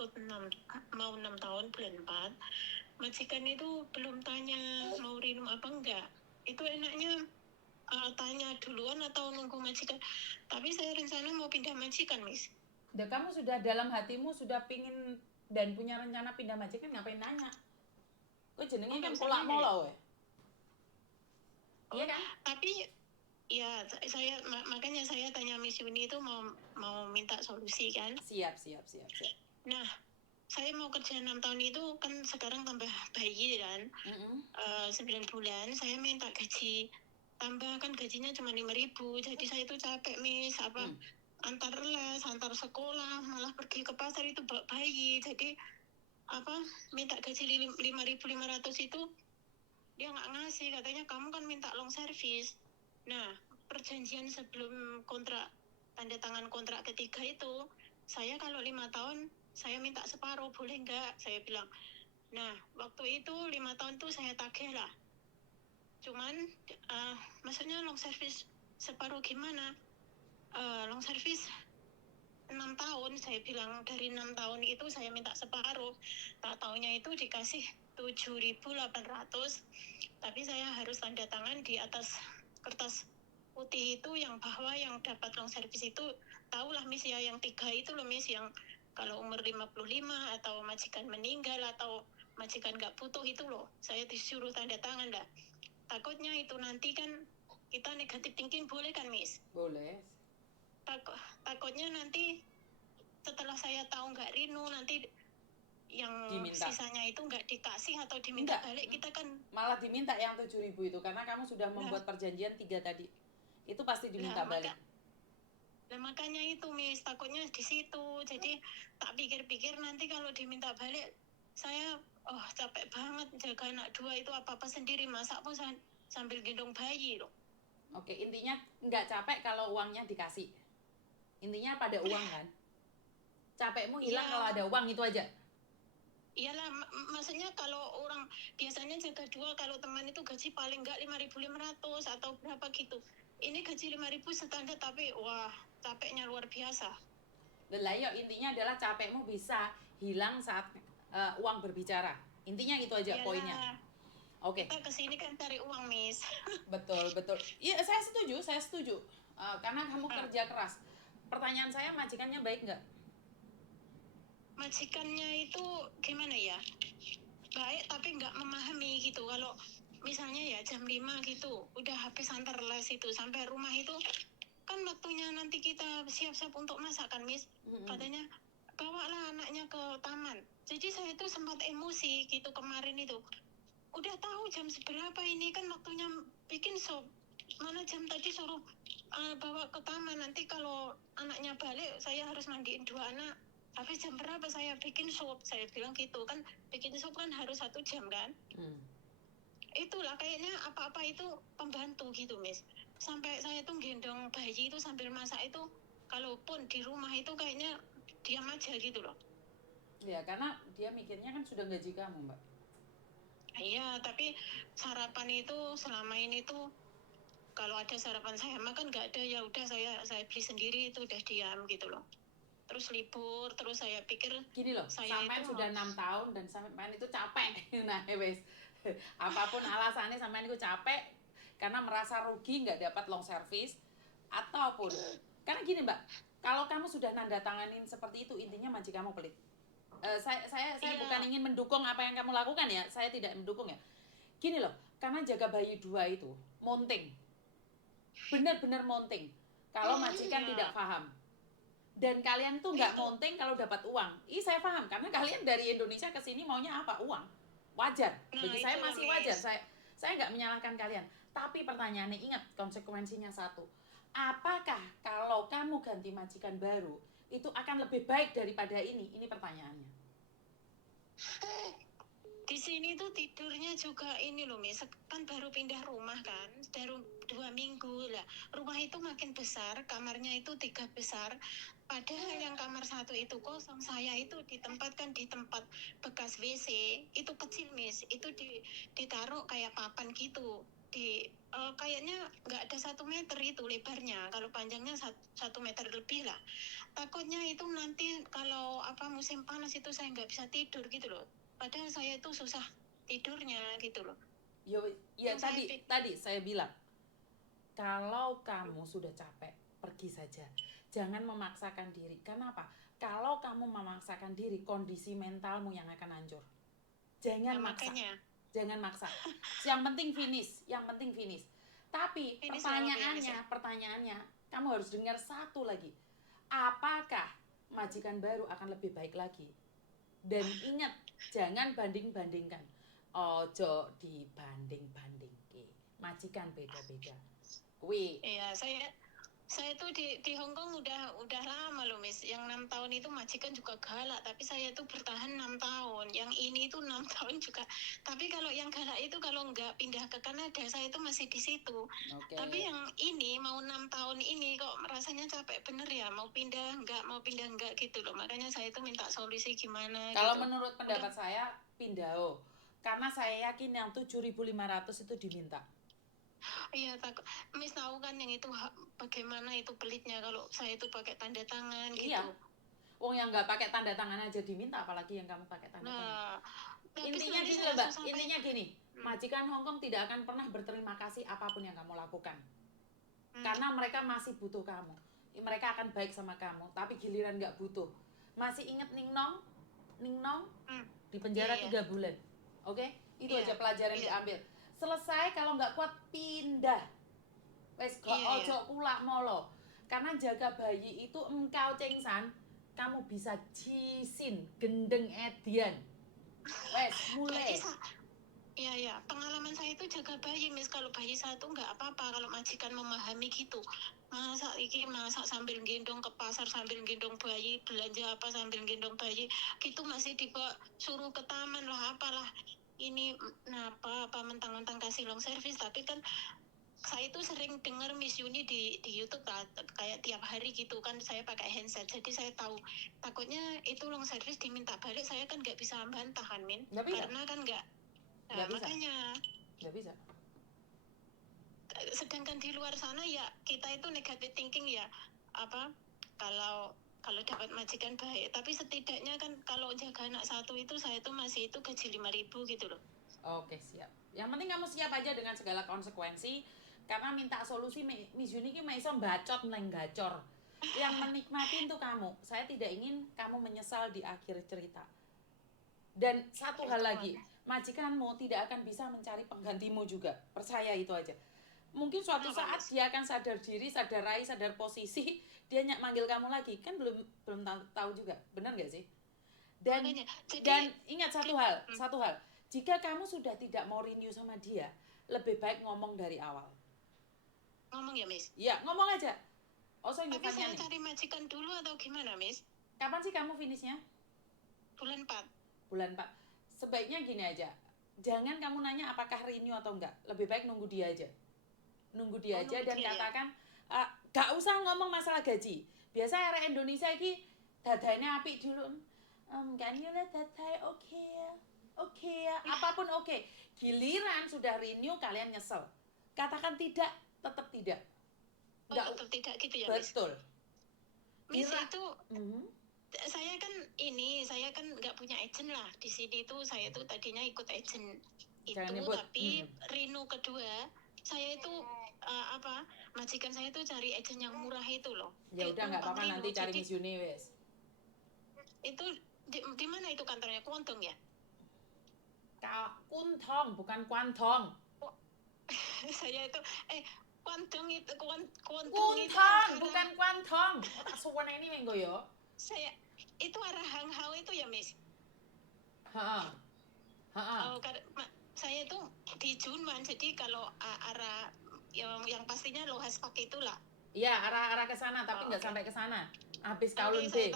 ikut mau 6 tahun bulan 4. Majikan itu belum tanya mau rinum apa enggak. Itu enaknya tanya duluan atau nunggu majikan. Tapi saya rencana mau pindah majikan, Miss. Udah kamu sudah dalam hatimu sudah pingin dan punya rencana pindah majikan, ngapain nanya? Kok jenenge kan polak molo we. Iya kan? Tapi ya makanya saya tanya Miss Yuni itu mau minta solusi kan. Siap. Nah, saya mau kerja 6 tahun itu kan sekarang tambah bayi kan. 9 bulan saya minta gaji tambah, kan gajinya cuma 5.000. Jadi saya itu capek, Miss, antar les, antar sekolah, malah pergi ke pasar itu bawa bayi. Jadi minta gaji 5.500 itu dia nggak ngasih, katanya kamu kan minta long service. Nah, perjanjian sebelum tanda tangan kontrak ketiga itu, saya kalau 5 tahun saya minta separuh, boleh nggak? Saya bilang. Nah, waktu itu 5 tahun tuh saya tagih lah. Cuman maksudnya long service separuh gimana? Long service 6 tahun, saya bilang dari 6 tahun itu saya minta separuh. Tak taunya itu dikasih 7.800, tapi saya harus tanda tangan di atas kertas putih itu yang bahwa yang dapat long service itu, tahulah Miss ya, yang 3 itu loh Miss, yang kalau umur 55 atau majikan meninggal atau majikan nggak butuh itu loh, saya disuruh tanda tangan lah. Takutnya itu nanti kan kita negatif thinking, boleh kan Miss? Boleh. Takutnya nanti setelah saya tahu nggak rinu, nanti yang diminta. Sisanya itu nggak dikasih atau diminta balik, kita kan malah diminta yang 7.000 itu karena kamu sudah membuat perjanjian 3 tadi. Itu pasti diminta balik. Nah makanya itu Miss, takutnya di situ. Jadi tak pikir-pikir nanti kalau diminta balik, saya capek banget jaga anak 2 itu, apa-apa sendiri, masak pun sambil gendong bayi loh. Oke, intinya nggak capek kalau uangnya dikasih. Intinya pada uang kan? Capekmu hilang kalau ada uang, itu aja. Iyalah, maksudnya kalau orang biasanya jaga 2, kalau teman itu gaji paling nggak 5.500 atau berapa gitu. Ini gaji 5.000 standar, tapi wah capeknya luar biasa. Lah ya, intinya adalah capekmu bisa hilang saat uang berbicara. Intinya itu aja. Iyalah, poinnya. Oke. Kita kesini kan cari uang, Miss. Betul. Iya, saya setuju. Karena kamu kerja keras. Pertanyaan saya, majikannya baik nggak? Majikannya itu gimana ya? Baik, tapi nggak memahami gitu. Kalau misalnya ya jam 5 gitu, udah habis antar les itu, sampai rumah itu kan waktunya nanti kita siap-siap untuk masak kan, Miss. Katanya, bawalah anaknya ke taman. Jadi saya itu sempat emosi gitu kemarin itu. Udah tahu jam seberapa ini, kan waktunya bikin sop. Mana jam tadi suruh bawa ke taman, nanti kalau anaknya balik saya harus mandiin 2 anak. Tapi jam berapa saya bikin sup? Saya bilang gitu kan, bikin sup kan harus 1 jam kan. Itulah kayaknya apa-apa itu pembantu gitu, Miss. Sampai saya tuh gendong bayi itu sambil masak itu, kalaupun di rumah itu kayaknya diam aja gitu loh. Ya, karena dia mikirnya kan sudah gaji kamu, Mbak. Iya, tapi sarapan itu selama ini tuh kalau ada sarapan saya makan nggak ada, ya udah saya beli sendiri, itu udah diam gitu loh. Terus libur, terus saya pikir gini loh, sampai sudah 6 tahun dan sampai itu capek. Nah, wes. Apapun alasannya sampai itu capek karena merasa rugi nggak dapat long service ataupun karena gini Mbak, kalau kamu sudah nanda tanganin seperti itu, intinya majikan kamu pelit. Saya bukan ingin mendukung apa yang kamu lakukan ya, saya tidak mendukung ya. Gini loh, karena jaga bayi 2 itu monting, benar-benar monting. Kalau majikan tidak paham dan kalian tuh nggak monting kalau dapat uang. Saya paham karena kalian dari Indonesia ke sini maunya apa? Uang. Wajar. Bagi saya masih wajar. Saya nggak menyalahkan kalian. Tapi pertanyaannya, ingat konsekuensinya satu. Apakah kalau kamu ganti majikan baru itu akan lebih baik daripada ini? Ini pertanyaannya. Di sini tuh tidurnya juga ini loh, Miss, kan baru pindah rumah kan, baru 2 minggu lah. Rumah itu makin besar, kamarnya itu 3 besar. Padahal yang kamar 1 itu kosong, saya itu ditempatkan di tempat bekas WC, itu kecil, Miss. Itu ditaruh kayak papan gitu. kayaknya nggak ada 1 meter itu lebarnya, kalau panjangnya 1 meter lebih lah. Takutnya itu nanti kalau musim panas itu saya nggak bisa tidur gitu loh. Padahal saya itu susah tidurnya gitu loh. Ya tadi saya bilang, kalau kamu sudah capek, pergi saja. Jangan memaksakan diri. Kenapa? Kalau kamu memaksakan diri, kondisi mentalmu yang akan hancur. Jangan maksa. Makanya. Jangan maksa. Yang penting finish. Tapi pertanyaannya, kamu harus dengar satu lagi. Apakah majikan baru akan lebih baik lagi? Dan ingat, jangan banding-bandingkan. Ojo dibanding-bandingke. Majikan beda-beda. Iya, saya tuh di Hong Kong udah lama loh, Miss. Yang 6 tahun itu majikan juga galak, tapi saya tuh bertahan 6 tahun. Yang ini tuh 6 tahun juga. Tapi kalau yang galak itu kalau nggak pindah ke Kanada, saya tuh masih di situ. Okay. Tapi yang ini mau 6 tahun ini kok rasanya capek bener ya, mau pindah enggak gitu loh. Makanya saya tuh minta solusi gimana. Kalau gitu. menurut pendapat saya, pindah. Karena saya yakin yang 7.500 itu diminta. Iya, Miss tahu kan yang itu bagaimana itu pelitnya kalau saya itu pakai tanda tangan gitu. Iya. Yang nggak pakai tanda tangan aja diminta, apalagi yang kamu pakai tanda tangan. Intinya gini loh, Mbak. Intinya gini, majikan Hong Kong tidak akan pernah berterima kasih apapun yang kamu lakukan. Karena mereka masih butuh kamu. Mereka akan baik sama kamu, tapi giliran nggak butuh. Masih inget Ning Nong? Di penjara 3 bulan. Oke? Itu aja pelajaran diambil. Selesai, kalau nggak kuat pindah. Wes ojo kulak molo. Karena jaga bayi itu engkau cengsan, kamu bisa jisin gendeng edian. Wes mulai. Iya, pengalaman saya itu jaga bayi, Miss. Kalau bayi satu nggak apa-apa, kalau majikan memahami gitu. Masak sambil gendong ke pasar, sambil gendong bayi, belanja apa sambil gendong bayi, gitu masih dibawa suruh ke taman lah, apalah. Ini apa mentang-mentang kasih long service, tapi kan saya itu sering dengar Miss Yuni di YouTube kayak tiap hari gitu kan, saya pakai handset, jadi saya tahu takutnya itu long service diminta balik, saya kan nggak bisa bantah kan, Min. Karena kan nggak makanya nggak bisa. Sedangkan di luar sana ya kita itu negative thinking ya, kalau dapat majikan baik, tapi setidaknya kan kalau jaga anak satu itu saya tuh masih itu gaji 5.000 gitu loh. Oke, siap. Yang penting kamu siap aja dengan segala konsekuensi, karena minta solusi Miss Yuni ki iso bacot neng gacor. Yang menikmati itu kamu. Saya tidak ingin kamu menyesal di akhir cerita. Dan satu hal lagi, majikanmu tidak akan bisa mencari penggantimu juga. Percaya itu aja. Mungkin suatu saat dia akan sadar diri, sadar rai, sadar posisi, dia manggil kamu lagi. Kan belum tahu juga. Benar nggak sih? Dan ingat satu hal. Jika kamu sudah tidak mau renew sama dia, lebih baik ngomong dari awal. Ngomong ya, Miss? Ya, ngomong aja. Tapi saya cari majikan dulu atau gimana, Miss? Kapan sih kamu finishnya? Bulan 4. Bulan 4. Sebaiknya gini aja. Jangan kamu nanya apakah renew atau enggak. Lebih baik nunggu dia aja. Dan katakan, gak usah ngomong masalah gaji. Biasa area Indonesia ini dadane apik dulu. Kan you let dadai oke ya. Apapun oke. Giliran sudah renew kalian nyesel. Katakan tidak, tetap tidak. Tetap tidak gitu ya, Miss? Betul. Miss itu saya kan nggak punya agent lah di sini tuh. Saya tuh tadinya ikut agent itu, tapi renew kedua saya itu majikan saya tuh cari agent yang murah itu loh. Ya udah nggak apa-apa, nanti cari Miss Yuni wes. Itu di mana itu kantornya? Kuantong ya? Kuntong, bukan Kuantong. Saya itu Kuantong itu Kuntong, bukan Kuantong. Tak suwana ini menggo yo. Saya itu arah Hang Hao itu ya, Miss? Saya itu di Junwan, jadi kalau arah yang pastinya Lohas Park itulah. Iya, arah ke sana, tapi nggak sampai ke sana. Habis Kowloon Bay.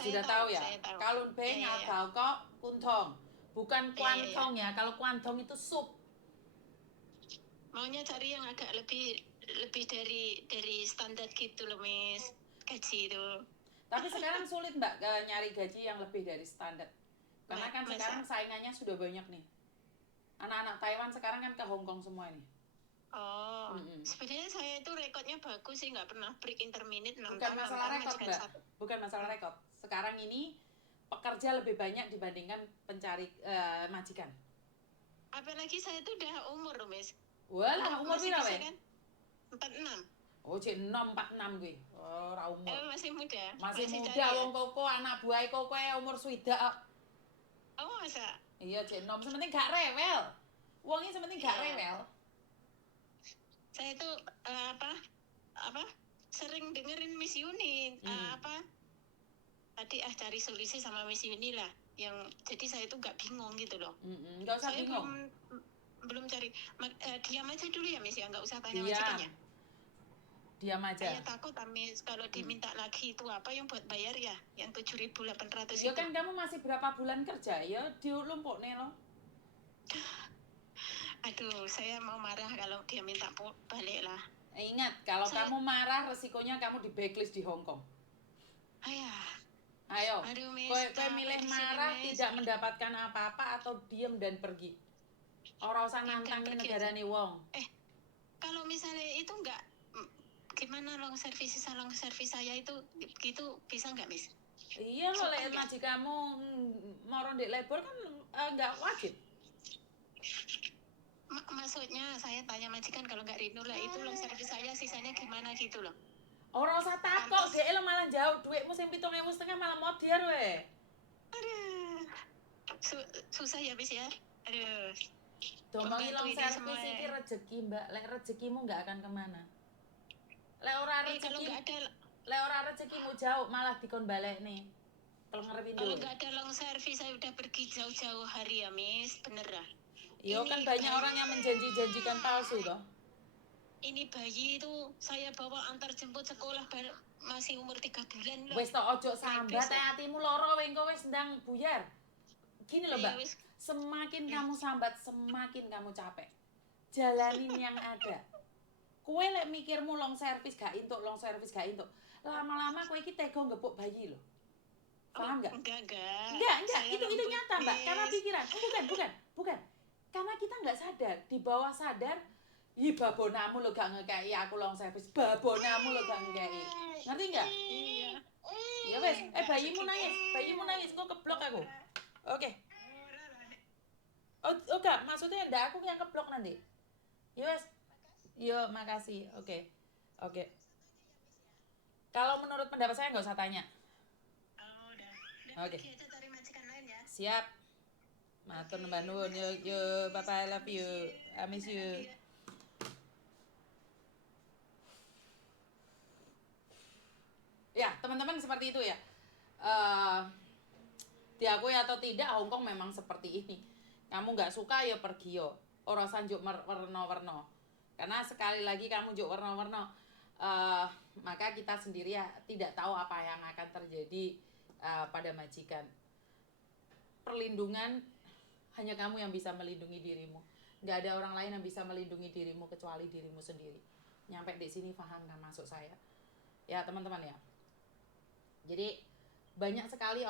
Sudah tahu ya. Kowloon Bay ngagau kok Kuntong, bukan Kuantong ya. Kalau Kuantong itu sup. Maunya cari yang agak lebih dari standar gitu loh, Miss, gaji itu. Tapi sekarang sulit Mbak nyari gaji yang lebih dari standar. Karena kan sekarang saingannya sudah banyak nih. Anak-anak Taiwan sekarang kan ke Hong Kong semua ini. Oh, sebenarnya saya itu rekodnya bagus sih, nggak pernah break interminute 6 Bukan tahun. masalah rekod, Mbak. Bukan masalah rekod. Sekarang ini pekerja lebih banyak dibandingkan pencari majikan. Apalagi saya itu udah umur loh, Miss. Walah, umur pira we? Kan? 46. Oh, cek 6, 46 gue. Oh, ora umur. Masih muda. Masih muda wong koko, anak buah koko umur swidak. Oh, masa? Iya, cek 6, sementing gak rewel. Wongnya sementing gak rewel. Saya itu apa sering dengerin Miss Yuni tadi cari solusi sama Miss Yuni lah, yang jadi saya itu nggak bingung gitu loh. Nggak usah saya bingung. belum cari diam aja dulu ya Miss ya, nggak usah tanya majikannya. Diam aja. Saya takut Miss kalau diminta lagi itu apa yang buat bayar ya, yang 7.800 itu. Ya kan kamu masih berapa bulan kerja ya, dilumpukne lo. Aduh, saya mau marah kalau dia minta balik lah. Ingat, kalau kamu marah resikonya kamu di blacklist di Hong Kong. Ayo, kowe milih marah tidak mendapatkan apa-apa atau diem dan pergi. Ora usah nantangin negarane wong. Kalau misalnya itu enggak, gimana long service saya itu gitu bisa enggak, Miss? Iya loh, lek majikanmu mau ndek labor kan enggak wajib. Maksudnya saya tanya majikan kalau enggak rindu lah itu long service saya sisanya gimana gitu loh. Ora usah takok, dhek lo malah jauh duitmu sing 7.500 malah modiar we. Aduh. Susah ya, Miss ya. Aduh. Domongi long service iki rezeki, Mbak. Lek rezekimu enggak akan kemana. Lek ora rezeki, lek ora rezekimu jauh malah dikon balekne. Kalau ngarep Kalau enggak ada long service saya udah pergi jauh-jauh hari ya, Miss. Bener lah. Iya kan banyak orang yang menjanji-janjikan palsu toh. Ini bayi itu saya bawa antar jemput sekolah masih umur 3 bulan loh. Wis tok ojo sambat hatimu loro we engko wis ndang buyar. Gini loh, Mbak. Semakin kamu sambat, semakin kamu capek. Jalanin yang ada. Kowe lek mikirmu long service gak entuk, lama-lama kowe iki tega ngepuk bayi loh. Paham enggak? Enggak. Itu nyata, Mbak. Karena pikiran. Bukan. Karena kita enggak sadar, di bawah sadar, babonamu lo gak ngekei aku long service. Babonamu lo gak ngekei. Ngerti enggak? Iya. Ya wes, bayimu nangis, kok keblok aku. Oke. Oh, enggak, maksudnya ndak aku yang keblok nanti. Ya wes. Yo, makasih. Oke. Kalau menurut pendapat saya nggak usah tanya. Oh, udah. Oke. Kita cari majikan lain ya. Siap. Matur Mbak Nuwun. Yo, Papa I love you. I miss you. Ya, teman-teman seperti itu ya. Diakui atau tidak, Hong Kong memang seperti ini. Kamu nggak suka ya pergi yo. Ora sanjuk warna-warna. Karena sekali lagi kamu juk warna-warna, maka kita sendiri ya tidak tahu apa yang akan terjadi pada majikan. Perlindungan hanya kamu yang bisa melindungi dirimu. Nggak ada orang lain yang bisa melindungi dirimu kecuali dirimu sendiri. Nyampe di sini paham kan maksud saya? Ya teman-teman ya. Jadi banyak sekali